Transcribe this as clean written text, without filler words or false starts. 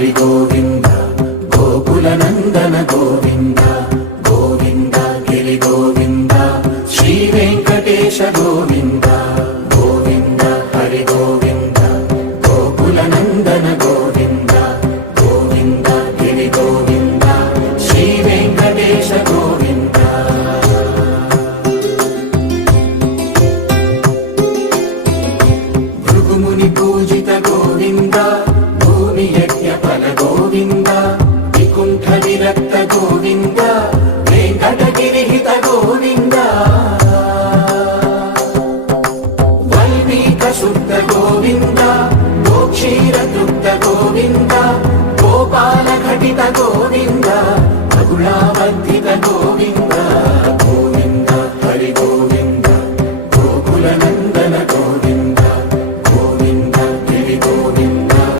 హరి గోవింద గోకుల నందన గోవింద గోవింద గిరి గోవింద శ్రీ వెంకటేశ గోవింద గోవింద హరి గోవింద గోకుల నందన గోవింద గోవింద గిరి గోవింద శ్రీ వెంకటేశ గోవింద భృగుముని పూజిత గోవింద భూమి యజ్ఞ ఫల గోవింద వికుంఠ విరక్త గోవింద వెంకటగిరిహిత గోవింద వల్మీక శుద్ధ గోవింద గోక్షీర తృప్త గోవింద గోపాల ఘటిత గోవింద మగుళావర్ధిత గోవింద